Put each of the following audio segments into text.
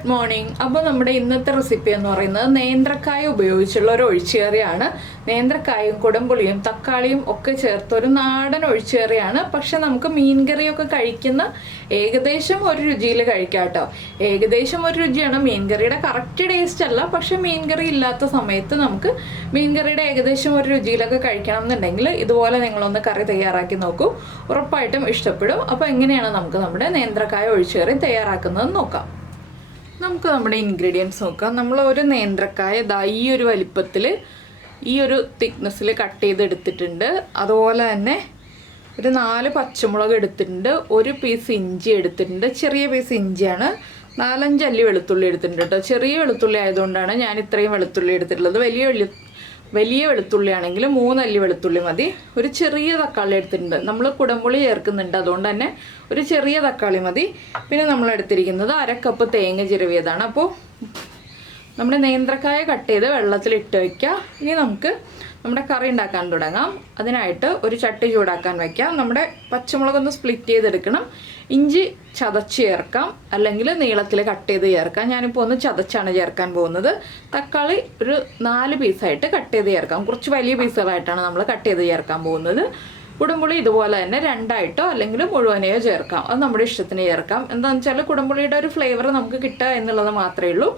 Good morning. അപ്പോൾ നമ്മുടെ ഇന്നത്തെ റെസിപ്പി എന്ന് പറയുന്നത് നേന്ത്രക്കായ ഉപയോഗിച്ചുള്ള ഒരു ഒഴിച്ചുകറിയാണ്. നേന്ത്രക്കായും കുടംപുളിയും തക്കാളിയും ഒക്കെ ചേർത്ത് ഒരു നാടൻ ഒഴിച്ചുകറിയാണ്. പക്ഷെ നമുക്ക് മീൻകറിയൊക്കെ കഴിക്കുന്ന ഏകദേശം ഒരു രുചിയിൽ കഴിക്കാം കേട്ടോ. ഏകദേശം ഒരു രുചിയാണ്, മീൻകറിയുടെ കറക്റ്റ് ടേസ്റ്റ് അല്ല. പക്ഷെ മീൻകറി ഇല്ലാത്ത സമയത്ത് നമുക്ക് മീൻകറിയുടെ ഏകദേശം ഒരു രുചിയിലൊക്കെ കഴിക്കണം എന്നുണ്ടെങ്കിൽ ഇതുപോലെ നിങ്ങളൊന്ന് കറി തയ്യാറാക്കി നോക്കൂ, ഉറപ്പായിട്ടും ഇഷ്ടപ്പെടും. അപ്പോൾ എങ്ങനെയാണ് നമുക്ക് നമ്മുടെ നേന്ത്രക്കായ ഒഴിച്ചുകറി തയ്യാറാക്കുന്നത് നോക്കാം. നമുക്ക് നമ്മുടെ ഇൻഗ്രീഡിയൻസ് നോക്കാം. നമ്മൾ ഒരു നേന്ത്രക്കായ ഈ ഒരു വലിപ്പത്തിൽ ഈ ഒരു തിക്നെസ്സിൽ കട്ട് ചെയ്തെടുത്തിട്ടുണ്ട്. അതുപോലെ തന്നെ ഒരു 4 പച്ചമുളക് എടുത്തിട്ടുണ്ട്, ഒരു പീസ് ഇഞ്ചി എടുത്തിട്ടുണ്ട്, ചെറിയ പീസ് ഇഞ്ചിയാണ്. 4-5 അല്ലി വെളുത്തുള്ളി എടുത്തിട്ടുണ്ട് കേട്ടോ. ചെറിയ വെളുത്തുള്ളി ആയതുകൊണ്ടാണ് ഞാൻ ഇത്രയും വെളുത്തുള്ളി എടുത്തിട്ടുള്ളത്. വലിയ വെളുത്തുള്ളി ആണെങ്കിൽ 3 അല്ലി വെളുത്തുള്ളി മതി. ഒരു ചെറിയ തക്കാളി എടുത്തിട്ടുണ്ട്, നമ്മൾ കുടംപുളി ചേർക്കുന്നുണ്ട്, അതുകൊണ്ട് തന്നെ ഒരു ചെറിയ തക്കാളി മതി. പിന്നെ നമ്മൾ എടുത്തിരിക്കുന്നത് 1/2 കപ്പ് തേങ്ങ ചിരവിയതാണ്. അപ്പോൾ നമ്മുടെ നേന്ത്രക്കായ കട്ട് ചെയ്ത് വെള്ളത്തിലിട്ട് വയ്ക്കുക. ഇനി നമുക്ക് നമ്മുടെ കറി ഉണ്ടാക്കാൻ തുടങ്ങാം. അതിനായിട്ട് ഒരു ചട്ടി ചൂടാക്കാൻ വയ്ക്കാം. നമ്മുടെ പച്ചമുളകൊന്ന് സ്പ്ലിറ്റ് ചെയ്തെടുക്കണം. ഇഞ്ചി ചതച്ച് ചേർക്കാം, അല്ലെങ്കിൽ നീളത്തിൽ കട്ട് ചെയ്ത് ചേർക്കാം. ഞാനിപ്പോൾ ഒന്ന് ചതച്ചാണ് ചേർക്കാൻ പോകുന്നത്. തക്കാളി ഒരു 4 പീസായിട്ട് കട്ട് ചെയ്ത് ചേർക്കാം. കുറച്ച് വലിയ പീസുകളായിട്ടാണ് നമ്മൾ കട്ട് ചെയ്ത് ചേർക്കാൻ പോകുന്നത്. കുടംപുളി ഇതുപോലെ തന്നെ 2ആയിട്ടോ അല്ലെങ്കിൽ മുഴുവനെയോ ചേർക്കാം. അത് നമ്മുടെ ഇഷ്ടത്തിന് ചേർക്കാം. എന്താണെന്ന് വെച്ചാൽ കുടംപുളിയുടെ ഒരു ഫ്ലേവർ നമുക്ക് കിട്ടുക എന്നുള്ളത് മാത്രമേ ഉള്ളൂ.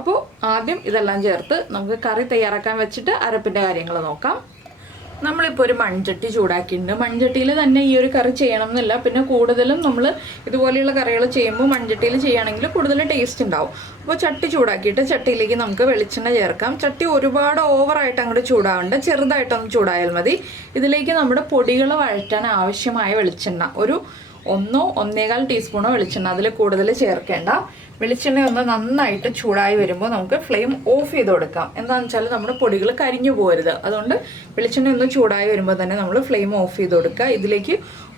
അപ്പോൾ ആദ്യം ഇതെല്ലാം ചേർത്ത് നമുക്ക് കറി തയ്യാറാക്കാൻ വെച്ചിട്ട് അരപ്പിൻ്റെ കാര്യങ്ങൾ നോക്കാം. നമ്മളിപ്പോൾ ഒരു മൺചട്ടി ചൂടാക്കിയിട്ടുണ്ട്. മൺചട്ടിയിൽ തന്നെ ഈ ഒരു കറി ചെയ്യണം എന്നില്ല. പിന്നെ കൂടുതലും നമ്മൾ ഇതുപോലെയുള്ള കറികൾ ചെയ്യുമ്പോൾ മൺചട്ടിയിൽ ചെയ്യുകയാണെങ്കിൽ കൂടുതൽ ടേസ്റ്റ് ഉണ്ടാവും. അപ്പോൾ ചട്ടി ചൂടാക്കിയിട്ട് ചട്ടിയിലേക്ക് നമുക്ക് വെളിച്ചെണ്ണ ചേർക്കാം. ചട്ടി ഒരുപാട് ഓവറായിട്ട് അങ്ങോട്ട് ചൂടാവേണ്ട, ചെറുതായിട്ടൊന്ന് ചൂടായാൽ മതി. ഇതിലേക്ക് നമ്മുടെ പൊടികൾ വഴറ്റാൻ ആവശ്യമായ വെളിച്ചെണ്ണ ഒരു 1-1.25 ടീസ്പൂണോ വെളിച്ചെണ്ണ, അതിൽ കൂടുതൽ ചേർക്കേണ്ട. വെളിച്ചെണ്ണ ഒന്ന് നന്നായിട്ട് ചൂടായി വരുമ്പോൾ നമുക്ക് ഫ്ലെയിം ഓഫ് ചെയ്ത് കൊടുക്കാം. എന്താണെന്ന് വെച്ചാൽ നമ്മുടെ പൊടികൾ കരിഞ്ഞു പോകരുത്. അതുകൊണ്ട് വെളിച്ചെണ്ണ ഒന്ന് ചൂടായി വരുമ്പോൾ തന്നെ നമ്മൾ ഫ്ലെയിം ഓഫ് ചെയ്ത് കൊടുക്കുക. ഇതിലേക്ക്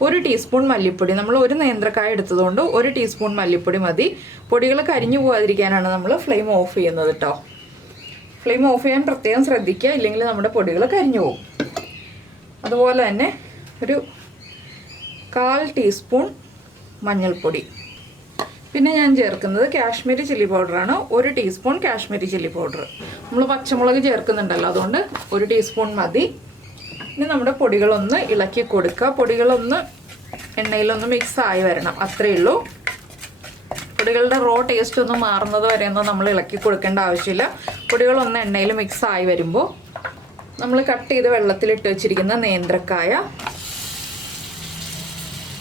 1 ടീസ്പൂൺ മല്ലിപ്പൊടി, നമ്മൾ ഒരു നേന്ത്രക്കായ എടുത്തതുകൊണ്ട് 1 ടീസ്പൂൺ മല്ലിപ്പൊടി മതി. പൊടികൾ കരിഞ്ഞു പോകാതിരിക്കാനാണ് നമ്മൾ ഫ്ലെയിം ഓഫ് ചെയ്യുന്നത് കേട്ടോ. ഫ്ലെയിം ഓഫ് ചെയ്യാൻ പ്രത്യേകം ശ്രദ്ധിക്കുക, ഇല്ലെങ്കിൽ നമ്മുടെ പൊടികൾ കരിഞ്ഞു പോകും. അതുപോലെ തന്നെ ഒരു 1/4 ടീസ്പൂൺ മഞ്ഞൾപ്പൊടി. പിന്നെ ഞാൻ ചേർക്കുന്നത് കാശ്മീരി ചില്ലി പൗഡറാണ്. 1 ടീസ്പൂൺ കാശ്മീരി ചില്ലി പൗഡർ. നമ്മൾ പച്ചമുളക് ചേർക്കുന്നുണ്ടല്ലോ, അതുകൊണ്ട് 1 ടീസ്പൂൺ മതി. ഇനി നമ്മുടെ പൊടികളൊന്ന് ഇളക്കി കൊടുക്കുക. പൊടികളൊന്ന് എണ്ണയിലൊന്ന് മിക്സ് ആയി വരണം, അത്രയേ ഉള്ളൂ. പൊടികളുടെ റോ ടേസ്റ്റ് ഒന്നും മാറുന്നത് വരെയൊന്നും നമ്മൾ ഇളക്കി കൊടുക്കേണ്ട ആവശ്യമില്ല. പൊടികളൊന്ന് എണ്ണയിൽ മിക്സ് ആയി വരുമ്പോൾ നമ്മൾ കട്ട് ചെയ്ത് വെള്ളത്തിലിട്ട് വെച്ചിരിക്കുന്ന നേന്ത്രക്കായ,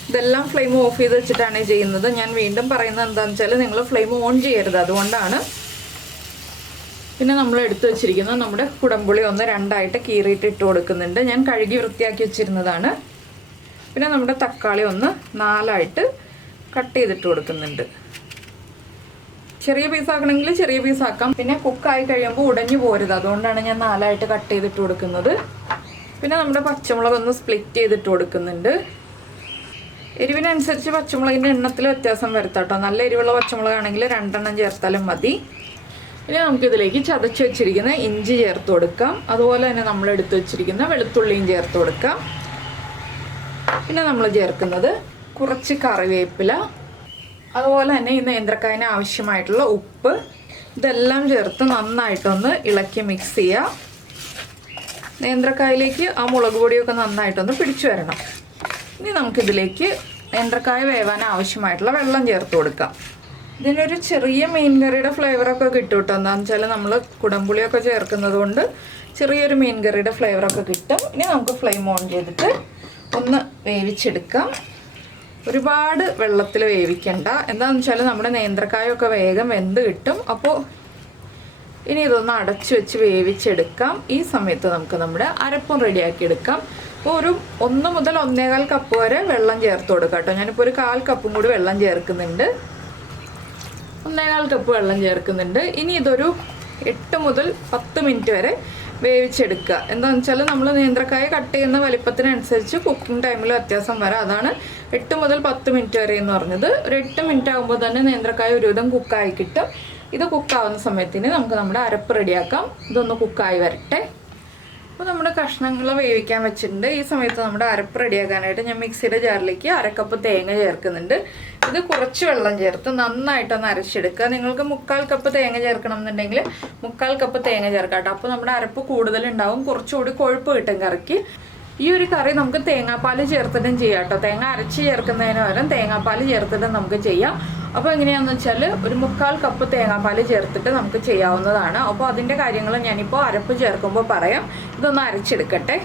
ഇതെല്ലാം ഫ്ലെയിം ഓഫ് ചെയ്ത് വെച്ചിട്ടാണ് ചെയ്യുന്നത്. ഞാൻ വീണ്ടും പറയുന്നത് എന്താണെന്ന് വെച്ചാൽ നിങ്ങൾ ഫ്ലെയിം ഓൺ ചെയ്യരുത്, അതുകൊണ്ടാണ്. പിന്നെ നമ്മൾ എടുത്തു വെച്ചിരിക്കുന്ന നമ്മുടെ കുടംപുളി ഒന്ന് 2ആയിട്ട് കീറിയിട്ട് ഇട്ട് കൊടുക്കുന്നുണ്ട്. ഞാൻ കഴുകി വൃത്തിയാക്കി വെച്ചിരുന്നതാണ്. പിന്നെ നമ്മുടെ തക്കാളി ഒന്ന് 4ആയിട്ട് കട്ട് ചെയ്തിട്ട് കൊടുക്കുന്നുണ്ട്. ചെറിയ പീസാക്കണമെങ്കിൽ ചെറിയ പീസാക്കാം. പിന്നെ കുക്കായി കഴിയുമ്പോൾ ഉടഞ്ഞു പോരുത്, അതുകൊണ്ടാണ് ഞാൻ 4ആയിട്ട് കട്ട് ചെയ്തിട്ട് കൊടുക്കുന്നത്. പിന്നെ നമ്മുടെ പച്ചമുളക് ഒന്ന് സ്പ്ലിറ്റ് ചെയ്തിട്ട് കൊടുക്കുന്നുണ്ട്. എരിവിനനുസരിച്ച് പച്ചമുളകിൻ്റെ എണ്ണത്തിൽ വ്യത്യാസം വരുത്താട്ടോ. നല്ല എരിവുള്ള പച്ചമുളകാണെങ്കിൽ 2 എണ്ണം ചേർത്താലും മതി. ഇനി നമുക്കിതിലേക്ക് ചതച്ച് വെച്ചിരിക്കുന്ന ഇഞ്ചി ചേർത്ത് കൊടുക്കാം. അതുപോലെ തന്നെ നമ്മൾ എടുത്ത് വെച്ചിരിക്കുന്ന വെളുത്തുള്ളിയും ചേർത്ത് കൊടുക്കാം. പിന്നെ നമ്മൾ ചേർക്കുന്നത് കുറച്ച് കറിവേപ്പില, അതുപോലെ തന്നെ ഈ നേന്ത്രക്കായന് ആവശ്യമായിട്ടുള്ള ഉപ്പ്, ഇതെല്ലാം ചേർത്ത് നന്നായിട്ടൊന്ന് ഇളക്കി മിക്സ് ചെയ്യുക. നേന്ത്രക്കായയിലേക്ക് ആ മുളക് പൊടിയൊക്കെ നന്നായിട്ടൊന്ന് പിടിച്ചു വരണം. ഇനി നമുക്കിതിലേക്ക് നേന്ത്രക്കായ വേവാൻ ആവശ്യമായിട്ടുള്ള വെള്ളം ചേർത്ത് കൊടുക്കാം. ഇതിനൊരു ചെറിയ മീൻകറിയുടെ ഫ്ലേവറൊക്കെ കിട്ടും കേട്ടോ. എന്താണെന്ന് വെച്ചാൽ നമ്മൾ കുടംപുളിയൊക്കെ ചേർക്കുന്നത് കൊണ്ട് ചെറിയൊരു മീൻകറിയുടെ ഫ്ലേവറൊക്കെ കിട്ടും. ഇനി നമുക്ക് ഫ്ലെയിം ഓൺ ചെയ്തിട്ട് ഒന്ന് വേവിച്ചെടുക്കാം. ഒരുപാട് വെള്ളത്തിൽ വേവിക്കണ്ട. എന്താണെന്ന് വെച്ചാൽ നമ്മുടെ നേന്ത്രക്കായൊക്കെ വേഗം വെന്ത് കിട്ടും. അപ്പോൾ ഇനി ഇതൊന്ന് അടച്ചു വെച്ച് വേവിച്ചെടുക്കാം. ഈ സമയത്ത് നമുക്ക് നമ്മുടെ അരപ്പും റെഡിയാക്കി എടുക്കാം. അപ്പോൾ ഒരു 1 മുതൽ 1.25 കപ്പ് വരെ വെള്ളം ചേർത്ത് കൊടുക്കാം കേട്ടോ. ഞാനിപ്പോൾ ഒരു 1/4 കപ്പും കൂടി വെള്ളം ചേർക്കുന്നുണ്ട്. 1.25 കപ്പ് വെള്ളം ചേർക്കുന്നുണ്ട്. ഇനി ഇതൊരു 8 മുതൽ 10 മിനിറ്റ് വരെ വേവിച്ചെടുക്കുക. എന്താണെന്ന് വെച്ചാൽ നമ്മൾ നേന്ത്രക്കായ കട്ട് ചെയ്യുന്ന വലിപ്പത്തിനനുസരിച്ച് കുക്കിംഗ് ടൈമിൽ വ്യത്യാസം വരാം. അതാണ് 8 മുതൽ 10 മിനിറ്റ് വരെ എന്ന് പറഞ്ഞത്. ഒരു 8 മിനിറ്റ് ആകുമ്പോൾ തന്നെ നേന്ത്രക്കായ ഒരുവിധം കുക്കായി കിട്ടും. ഇത് കുക്കാവുന്ന സമയത്തിന് നമുക്ക് നമ്മുടെ അരപ്പ് റെഡിയാക്കാം. ഇതൊന്ന് കുക്കായി വരട്ടെ. അപ്പോൾ നമ്മുടെ കഷ്ണങ്ങൾ വേവിക്കാൻ വെച്ചിട്ടുണ്ട്. ഈ സമയത്ത് നമ്മുടെ അരപ്പ് റെഡിയാക്കാനായിട്ട് ഞാൻ മിക്സിയുടെ ജാറിലേക്ക് 1/2 കപ്പ് തേങ്ങ ചേർക്കുന്നുണ്ട്. ഇത് കുറച്ച് വെള്ളം ചേർത്ത് നന്നായിട്ടൊന്ന് അരച്ചെടുക്കുക. നിങ്ങൾക്ക് 1/4 കപ്പ് തേങ്ങ ചേർക്കണം എന്നുണ്ടെങ്കിൽ 1/4 കപ്പ് തേങ്ങ ചേർക്കാം കേട്ടോ. അപ്പോൾ നമ്മുടെ അരപ്പ് കൂടുതലുണ്ടാവും, കുറച്ചുകൂടി കൊഴുപ്പ് കിട്ടും കറിക്ക്. ഈ ഒരു കറി നമുക്ക് തേങ്ങാപ്പാൽ ചേർത്തിട്ടും ചെയ്യാം കേട്ടോ. തേങ്ങ അരച്ച് ചേർക്കുന്നതിന് പകരം തേങ്ങാപ്പാൽ ചേർത്തിട്ടും നമുക്ക് ചെയ്യാം. അപ്പോൾ എങ്ങനെയാണെന്ന് വെച്ചാൽ ഒരു 1/4 കപ്പ് തേങ്ങാപ്പാൽ ചേർത്തിട്ട് നമുക്ക് ചെയ്യാവുന്നതാണ്. അപ്പോൾ അതിൻ്റെ കാര്യങ്ങൾ ഞാനിപ്പോൾ അരപ്പ് ചേർക്കുമ്പോൾ പറയാം. ഇതൊന്ന് അരച്ചെടുക്കട്ടെ.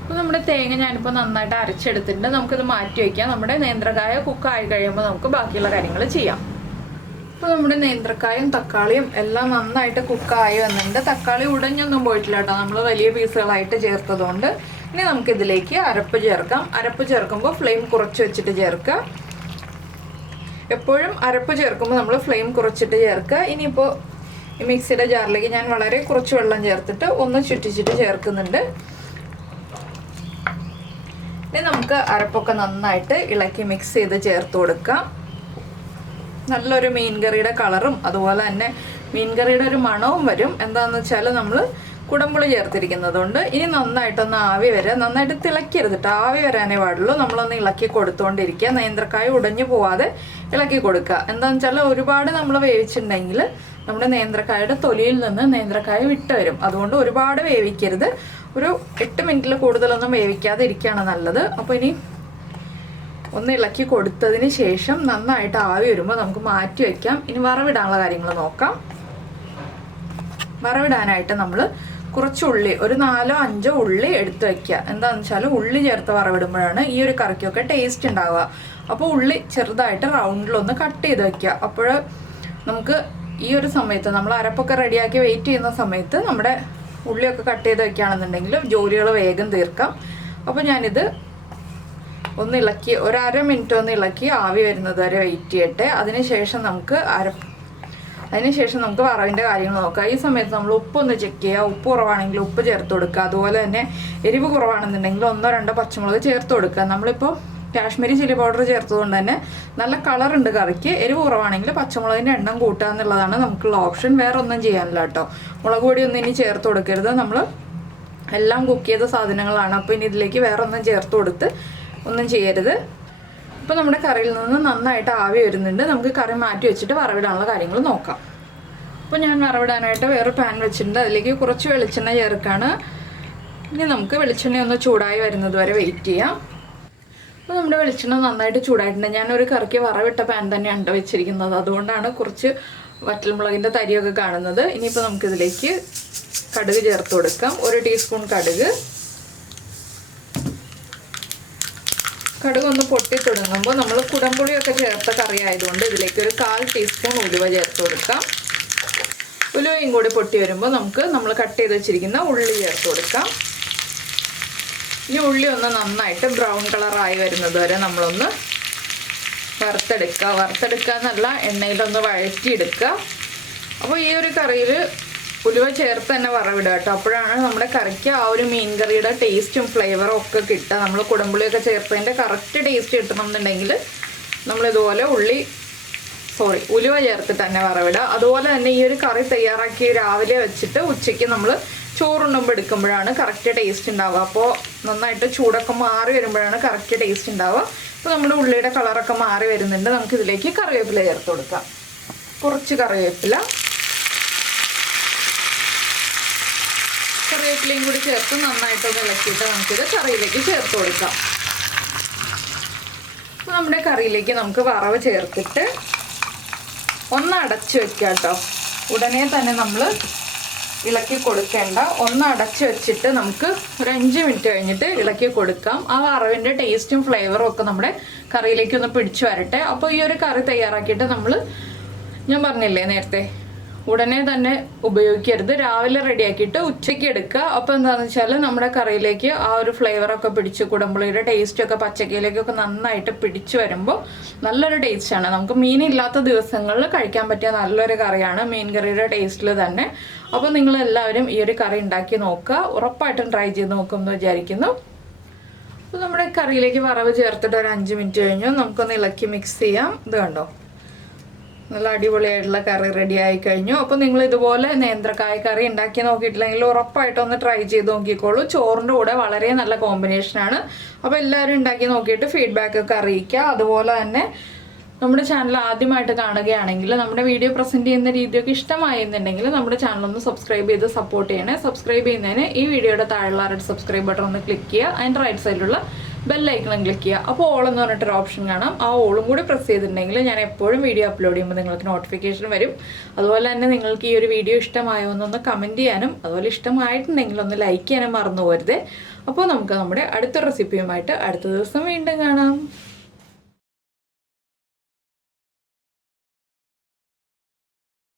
അപ്പോൾ നമ്മുടെ തേങ്ങ ഞാനിപ്പോൾ നന്നായിട്ട് അരച്ചെടുത്തിട്ടുണ്ട്. നമുക്കിത് മാറ്റി വയ്ക്കാം. നമ്മുടെ നേന്ത്രക്കായ കുക്കായി കഴിയുമ്പോൾ നമുക്ക് ബാക്കിയുള്ള കാര്യങ്ങൾ ചെയ്യാം. അപ്പോൾ നമ്മുടെ നേന്ത്രക്കായും തക്കാളിയും എല്ലാം നന്നായിട്ട് കുക്കായി വന്നിട്ടുണ്ട്. തക്കാളി ഉടഞ്ഞൊന്നും പോയിട്ടില്ല കേട്ടോ, നമ്മൾ വലിയ പീസുകളായിട്ട് ചേർത്തതുകൊണ്ട്. ഇനി നമുക്കിതിലേക്ക് അരപ്പ് ചേർക്കാം. അരപ്പ് ചേർക്കുമ്പോൾ ഫ്ലെയിം കുറച്ച് വെച്ചിട്ട് ചേർക്കുക. എപ്പോഴും അരപ്പ് ചേർക്കുമ്പോൾ നമ്മൾ ഫ്ലെയിം കുറച്ചിട്ട് ചേർക്കുക. ഇനിയിപ്പോൾ ഈ മിക്സിയുടെ ജാറിലേക്ക് ഞാൻ വളരെ കുറച്ച് വെള്ളം ചേർത്തിട്ട് ഒന്ന് ചുറ്റിച്ചിട്ട് ചേർക്കുന്നുണ്ട്. ഇനി നമുക്ക് അരപ്പൊക്കെ നന്നായിട്ട് ഇളക്കി മിക്സ് ചെയ്ത് ചേർത്ത് കൊടുക്കാം. നല്ലൊരു മീൻകറിയുടെ കളറും അതുപോലെ തന്നെ മീൻകറിയുടെ ഒരു മണവും വരും. എന്താണെന്ന് വെച്ചാൽ നമ്മൾ കുടംപുളി ചേർത്തിരിക്കുന്നതുകൊണ്ട്. ഇനി നന്നായിട്ടൊന്ന് ആവി വരാൻ, നന്നായിട്ട് തിളക്കരുതിട്ട് ആവി വരാനേ പാടുള്ളൂ. നമ്മളൊന്ന് ഇളക്കി കൊടുത്തുകൊണ്ടിരിക്കുക. നേന്ത്രക്കായ ഉടഞ്ഞു പോവാതെ ഇളക്കി കൊടുക്കുക. എന്താണെന്ന് വെച്ചാൽ ഒരുപാട് നമ്മൾ വേവിച്ചിട്ടുണ്ടെങ്കിൽ നമ്മുടെ നേന്ത്രക്കായുടെ തൊലിയിൽ നിന്ന് നേന്ത്രക്കായ വിട്ട് വരും. അതുകൊണ്ട് ഒരുപാട് വേവിക്കരുത്. ഒരു 8 മിനിറ്റിൽ കൂടുതലൊന്നും വേവിക്കാതെ ഇരിക്കുകയാണ് നല്ലത്. അപ്പോൾ ഇനി ഒന്ന് ഇളക്കി കൊടുത്തതിന് ശേഷം നന്നായിട്ട് ആവി വരുമ്പോൾ നമുക്ക് മാറ്റി വയ്ക്കാം. ഇനി വറവിടാനുള്ള കാര്യങ്ങൾ നോക്കാം. വറവിടാനായിട്ട് നമ്മൾ കുറച്ച് ഉള്ളി, ഒരു 4-5 ഉള്ളി എടുത്ത് വയ്ക്കുക. എന്താണെന്ന് വെച്ചാൽ ഉള്ളി ചേർത്ത് വറവിടുമ്പോഴാണ് ഈ ഒരു കറിക്കൊക്കെ ടേസ്റ്റ് ഉണ്ടാവുക. അപ്പോൾ ഉള്ളി ചെറുതായിട്ട് റൗണ്ടിലൊന്ന് കട്ട് ചെയ്ത് വയ്ക്കുക. അപ്പോൾ നമുക്ക് ഈ ഒരു സമയത്ത് നമ്മൾ അരപ്പൊക്കെ റെഡിയാക്കി വെയിറ്റ് ചെയ്യുന്ന സമയത്ത് നമ്മുടെ ഉള്ളിയൊക്കെ കട്ട് ചെയ്ത് വയ്ക്കുകയാണെന്നുണ്ടെങ്കിൽ ജോലികൾ വേഗം തീർക്കാം. അപ്പോൾ ഞാനിത് ഒന്ന് ഇളക്കി ഒരു 1/2 മിനിറ്റ് ഒന്ന് ഇളക്കി ആവി വരുന്നത് വരെ വെയിറ്റ് ചെയ്യട്ടെ. അതിനുശേഷം നമുക്ക് വറവിൻ്റെ കാര്യങ്ങൾ നോക്കാം. ഈ സമയത്ത് നമ്മൾ ഉപ്പൊന്ന് ചെക്ക് ചെയ്യുക. ഉപ്പ് കുറവാണെങ്കിൽ ഉപ്പ് ചേർത്ത് കൊടുക്കുക. അതുപോലെ തന്നെ എരിവ് കുറവാണെന്നുണ്ടെങ്കിൽ 1-2 പച്ചമുളക് ചേർത്ത് കൊടുക്കുക. നമ്മളിപ്പോൾ കാശ്മീരി ചില്ലി പൗഡർ ചേർത്തതുകൊണ്ട് തന്നെ നല്ല കളറുണ്ട് കറിക്ക്. എരിവ് കുറവാണെങ്കിൽ പച്ചമുളകിൻ്റെ എണ്ണം കൂട്ടുക എന്നുള്ളതാണ് നമുക്കുള്ള ഓപ്ഷൻ. വേറെ ഒന്നും ചെയ്യാനില്ല കേട്ടോ. മുളക് പൊടി ഒന്നും ഇനി ചേർത്ത് കൊടുക്കരുത്. നമ്മൾ എല്ലാം കുക്ക് ചെയ്ത സാധനങ്ങളാണ്. അപ്പോൾ ഇനി ഇതിലേക്ക് വേറെ ഒന്നും ചേർത്ത് കൊടുത്ത് ഒന്നും ചെയ്യരുത്. ഇപ്പോൾ നമ്മുടെ കറിയിൽ നിന്ന് നന്നായിട്ട് ആവി വരുന്നുണ്ട്. നമുക്ക് കറി മാറ്റി വെച്ചിട്ട് വറവിടാനുള്ള കാര്യങ്ങൾ നോക്കാം. അപ്പോൾ ഞാൻ വറവിടാനായിട്ട് വേറെ പാൻ വെച്ചിട്ടുണ്ട്. അതിലേക്ക് കുറച്ച് വെളിച്ചെണ്ണ ചേർക്കാണ്. ഇനി നമുക്ക് വെളിച്ചെണ്ണ ഒന്ന് ചൂടായി വരുന്നത് വരെ വെയിറ്റ് ചെയ്യാം. അപ്പോൾ നമ്മുടെ വെളിച്ചെണ്ണ നന്നായിട്ട് ചൂടായിട്ടുണ്ട്. ഞാനൊരു കറിക്ക് വറവിട്ട പാൻ തന്നെയാണ് വെച്ചിരിക്കുന്നത്. അതുകൊണ്ടാണ് കുറച്ച് വറ്റൽമുളകിൻ്റെ തരിയൊക്കെ കാണുന്നത്. ഇനിയിപ്പോൾ നമുക്കിതിലേക്ക് കടുക് ചേർത്ത് കൊടുക്കാം. 1 ടീസ്പൂൺ കടുക്. കടുക് ഒന്ന് പൊട്ടി തുടങ്ങുമ്പോൾ നമ്മൾ കുടംപുളിയൊക്കെ ചേർത്ത കറി ആയതുകൊണ്ട് ഇതിലേക്ക് ഒരു 1/4 ടീസ്പൂൺ ഉലുവ ചേർത്ത് കൊടുക്കാം. ഉലുവയും കൂടി പൊട്ടി വരുമ്പോൾ നമുക്ക് നമ്മൾ കട്ട് ചെയ്ത് വെച്ചിരിക്കുന്ന ഉള്ളി ചേർത്ത് കൊടുക്കാം. ഈ ഉള്ളി ഒന്ന് നന്നായിട്ട് ബ്രൗൺ കളറായി വരുന്നത് വരെ നമ്മളൊന്ന് വറുത്തെടുക്കുക എന്നല്ല, എണ്ണയിലൊന്ന് വഴറ്റിയെടുക്കുക. അപ്പോൾ ഈ ഒരു കറിയിൽ ഉലുവ ചേർത്ത് തന്നെ വറവിടുക കേട്ടോ. അപ്പോഴാണ് നമ്മുടെ കറിക്ക് ആ ഒരു മീൻ കറിയുടെ ടേസ്റ്റും ഫ്ലേവറും ഒക്കെ കിട്ടുക. നമ്മൾ കുടംപുളിയൊക്കെ ചേർത്തതിൻ്റെ കറക്റ്റ് ടേസ്റ്റ് കിട്ടണം എന്നുണ്ടെങ്കിൽ നമ്മളിതുപോലെ ഉലുവ ചേർത്തിട്ട് തന്നെ വറവിടുക. അതുപോലെ തന്നെ ഈ ഒരു കറി തയ്യാറാക്കി രാവിലെ വെച്ചിട്ട് ഉച്ചയ്ക്ക് നമ്മൾ ചോറുണ്ണുമ്പോൾ എടുക്കുമ്പോഴാണ് കറക്റ്റ് ടേസ്റ്റ് ഉണ്ടാവുക. അപ്പോൾ നന്നായിട്ട് ചൂടൊക്കെ മാറി വരുമ്പോഴാണ് കറക്റ്റ് ടേസ്റ്റ് ഉണ്ടാവുക. അപ്പോൾ നമ്മുടെ ഉള്ളിയുടെ കളറൊക്കെ മാറി വരുന്നുണ്ട്. നമുക്കിതിലേക്ക് കറിവേപ്പില ചേർത്ത് കൊടുക്കാം. കുറച്ച് കറിവേപ്പിലയും കൂടി ചേർത്ത് നന്നായിട്ടൊന്ന് ഇളക്കിയിട്ട് നമുക്കിത് കറിയിലേക്ക് ചേർത്ത് കൊടുക്കാം. അപ്പോൾ നമ്മുടെ കറിയിലേക്ക് നമുക്ക് വറവ് ചേർത്തിട്ട് ഒന്ന് അടച്ച് വെക്കാം കേട്ടോ. ഉടനെ തന്നെ നമ്മൾ ഇളക്കി കൊടുക്കേണ്ട. ഒന്ന് അടച്ച് വെച്ചിട്ട് നമുക്ക് ഒരു 5 മിനിറ്റ് കഴിഞ്ഞിട്ട് ഇളക്കി കൊടുക്കാം. ആ വറവിൻ്റെ ടേസ്റ്റും ഫ്ലേവറും ഒക്കെ നമ്മുടെ കറിയിലേക്ക് ഒന്ന് പിടിച്ചു വരട്ടെ. അപ്പോൾ ഈ ഒരു കറി തയ്യാറാക്കിയിട്ട് ഞാൻ പറഞ്ഞില്ലേ നേരത്തെ, ഉടനെ തന്നെ ഉപയോഗിക്കരുത്. രാവിലെ റെഡിയാക്കിയിട്ട് ഉച്ചയ്ക്ക് എടുക്കുക. അപ്പോൾ എന്താണെന്ന് വെച്ചാൽ നമ്മുടെ കറിയിലേക്ക് ആ ഒരു ഫ്ലേവറൊക്കെ പിടിച്ച് കുടംപുളിയുടെ ടേസ്റ്റൊക്കെ പച്ചക്കയിലേക്കൊക്കെ നന്നായിട്ട് പിടിച്ചു വരുമ്പോൾ നല്ലൊരു ടേസ്റ്റാണ്. നമുക്ക് മീനില്ലാത്ത ദിവസങ്ങളിൽ കഴിക്കാൻ പറ്റിയ നല്ലൊരു കറിയാണ്, മീൻ കറിയുടെ ടേസ്റ്റിൽ തന്നെ. അപ്പോൾ നിങ്ങളെല്ലാവരും ഈ ഒരു കറി ഉണ്ടാക്കി നോക്കുക. ഉറപ്പായിട്ടും ട്രൈ ചെയ്ത് നോക്കുമെന്ന് വിചാരിക്കുന്നു. അപ്പോൾ നമ്മുടെ കറിയിലേക്ക് വറവ് ചേർത്തിട്ട് ഒരു 5 മിനിറ്റ് കഴിഞ്ഞു നമുക്കൊന്ന് ഇളക്കി മിക്സ് ചെയ്യാം. ഇത് കണ്ടോ, നല്ല അടിപൊളിയായിട്ടുള്ള കറി റെഡി ആയി കഴിഞ്ഞു. അപ്പോൾ നിങ്ങൾ ഇതുപോലെ നേന്ത്രക്കായ കറി ഉണ്ടാക്കി നോക്കിയിട്ടില്ലെങ്കിൽ ഉറപ്പായിട്ടും ഒന്ന് ട്രൈ ചെയ്ത് നോക്കിക്കോളൂ. ചോറിൻ്റെ കൂടെ വളരെ നല്ല കോമ്പിനേഷനാണ്. അപ്പോൾ എല്ലാവരും ഉണ്ടാക്കി നോക്കിയിട്ട് ഫീഡ്ബാക്ക് ഒക്കെ അറിയിക്കുക. അതുപോലെ തന്നെ നമ്മുടെ ചാനൽ ആദ്യമായിട്ട് കാണുകയാണെങ്കിൽ നമ്മുടെ വീഡിയോ പ്രസൻറ്റ് ചെയ്യുന്ന രീതിയൊക്കെ ഇഷ്ടമായിരുന്നുണ്ടെങ്കിൽ നമ്മുടെ ചാനൽ ഒന്ന് സബ്സ്ക്രൈബ് ചെയ്ത് സപ്പോർട്ട് ചെയ്യണേ. സബ്സ്ക്രൈബ് ചെയ്യുന്നതിന് ഈ വീഡിയോയുടെ താഴെയുള്ള റെഡ് സബ്സ്ക്രൈബ് ബട്ടൺ ഒന്ന് ക്ലിക്ക് ചെയ്യുക. അതിൻ്റെ റൈറ്റ് സൈഡിലുള്ള ബെല്ലൈക്കണം ക്ലിക്ക് ചെയ്യുക. അപ്പോൾ ഓൾ എന്ന് പറഞ്ഞിട്ടൊരു ഓപ്ഷൻ കാണാം. ആ ഓളും കൂടി പ്രസ് ചെയ്തിട്ടുണ്ടെങ്കിൽ ഞാൻ എപ്പോഴും വീഡിയോ അപ്ലോഡ് ചെയ്യുമ്പോൾ നിങ്ങൾക്ക് നോട്ടിഫിക്കേഷൻ വരും. അതുപോലെ തന്നെ നിങ്ങൾക്ക് ഈ ഒരു വീഡിയോ ഇഷ്ടമായോ എന്നൊന്ന് കമൻറ്റ് ചെയ്യാനും അതുപോലെ ഇഷ്ടമായിട്ടുണ്ടെങ്കിൽ ഒന്ന് ലൈക്ക് ചെയ്യാനും മറന്നു പോകരുത്. അപ്പോൾ നമുക്ക് നമ്മുടെ അടുത്ത റെസിപ്പിയുമായിട്ട് അടുത്ത ദിവസം വീണ്ടും കാണാം.